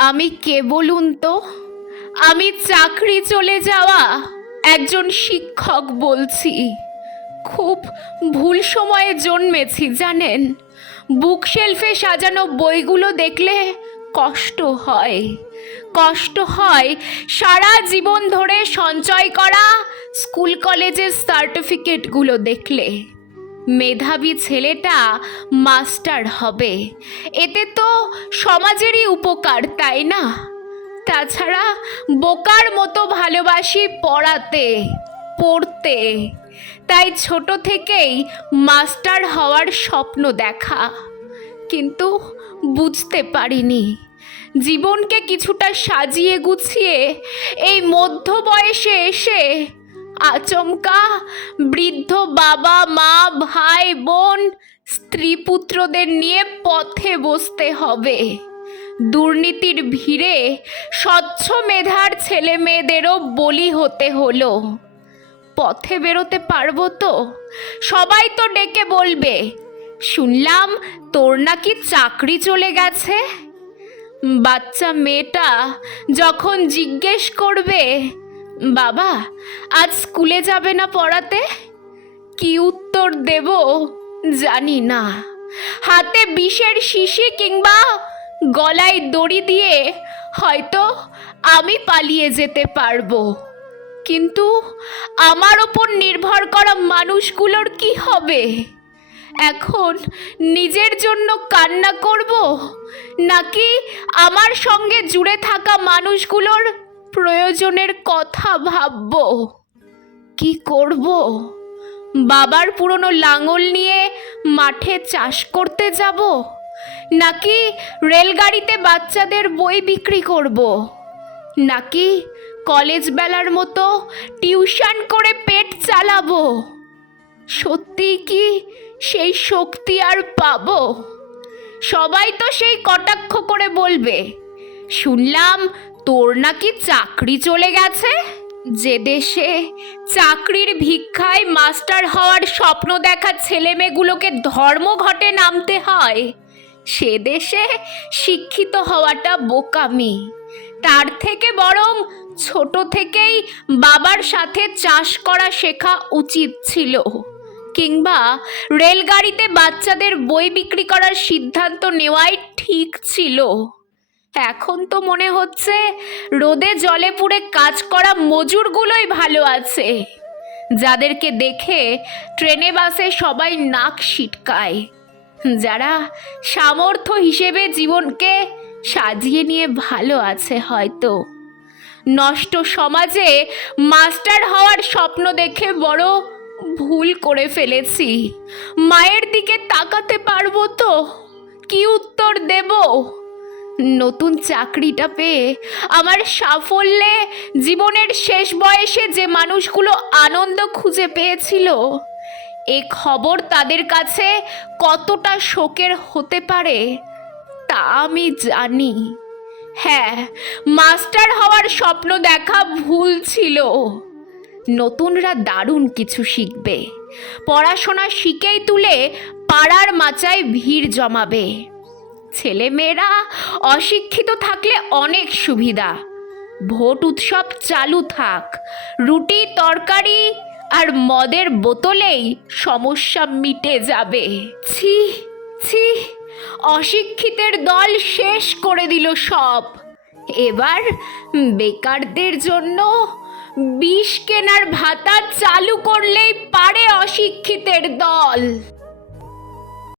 আমি কে বলুন তো? আমি চাকরি চলে যাওয়া একজন শিক্ষক বলছি। খুব ভুল সময়ে জন্মেছি, জানেন? বুক শেলফে সাজানো বইগুলো দেখলে কষ্ট হয়। কষ্ট হয় সারা জীবন ধরে সঞ্চয় করা স্কুল কলেজের সার্টিফিকেটগুলো দেখলে। মেধাবী ছেলেটা মাস্টার হবে। এতে তো সমাজেরই উপকার, তাই না? তাছাড়া বোকার মতো ভালোবাসি পড়াতে, পড়তে। তাই ছোট থেকেই মাস্টার হওয়ার স্বপ্ন দেখা। কিন্তু বুঝতে পারিনি। জীবনকে কিছুটা সাজিয়ে গুছিয়ে এই মধ্য বয়সে এসে আচমকা, বৃদ্ধ বাবা, মা, ভাই, বোন স্ত্রী পুত্রদের নিয়ে পথে বসতে হবে। দুর্নীতির ভিড়ে স্বচ্ছ মেধার ছেলে মেয়েদেরও বলি হতে হলো। পথে বেরোতে পারব তো? সবাই তো ডেকে বলবে, শুনলাম তোর নাকি চাকরি চলে গেছে? বাচ্চা মেয়েটা যখন জিজ্ঞেস করবে বাবা, আজ স্কুলে যাবে না পড়াতে? কি উত্তর দেব জানি না। হাতে বিষের শিশি কিংবা গলায় দড়ি দিয়ে হয়তো আমি পালিয়ে যেতে পারব। কিন্তু আমার ওপর নির্ভর করা মানুষগুলোর কি হবে? এখন নিজের জন্য কান্না করব? নাকি আমার সঙ্গে জুড়ে থাকা মানুষগুলোর প্রয়োজনের কথা ভাবব। কি করব? বাবার পুরনো লাঙল নিয়ে মাঠে চাষ করতে যাব? নাকি রেলগাড়িতে বাচ্চাদের বই বিক্রি করব? নাকি কলেজ বেলার মতো টিউশন করে পেট চালাবো? সত্যি কি সেই শক্তি আর পাবো? সবাই তো সেই কটাক্ষ করে বলবে, শুনলাম তোর নাকি চাকরি চলে গেছে? যে দেশে চাকরির ভিক্ষায় মাস্টার হওয়ার স্বপ্ন দেখা ছেলেমেয়েগুলোকে ধর্মঘটে নামতে হয়, সে দেশে শিক্ষিত হওয়াটা বোকামি। তার থেকে বরং ছোট থেকেই বাবার সাথে চাষ করা শেখা উচিত ছিল, কিংবা রেলগাড়িতে বাচ্চাদের বই বিক্রি করার সিদ্ধান্ত নেওয়াই ঠিক ছিল। এখন তো মনে হচ্ছে রোদে জলে পুড়ে কাজ করা মজুরগুলোই ভালো আছে। যাদেরকে দেখে ট্রেনে বাসে সবাই নাক সিটকায়। যারা সামর্থ্য হিসেবে জীবনকে সাজিয়ে নিয়ে ভালো আছে হয়তো। নষ্ট সমাজে মাস্টার হওয়ার স্বপ্ন দেখে বড় ভুল করে ফেলেছি। মায়ের দিকে তাকাতে পারব তো? কি উত্তর দেব? নতুন চাকরিটা পেয়ে আমার সাফল্যে জীবনের শেষ বয়সে যে মানুষগুলো আনন্দ খুঁজে পেয়েছিল, এ খবর তাদের কাছে কতটা শোকের হতে পারে তা আমি জানি। হ্যাঁ মাস্টার হওয়ার স্বপ্ন দেখা ভুল ছিল। নতুনরা দারুণ কিছু শিখবে। পড়াশোনা শিখেই তুলে পাড়ার মাচায় ভিড় জমাবে। ছেলে মেয়েরা অশিক্ষিত থাকলে অনেক সুবিধা। ভোট উৎসব চালু থাক। রুটি, তরকারি আর মদের বোতলেই সমস্যা মিটে যাবে। ছি ছি, অশিক্ষিতের দল শেষ করে দিল সব। এবার বেকারদের জন্য বিষ কেনার ভাতা চালু করলেই পারে অশিক্ষিতের দল।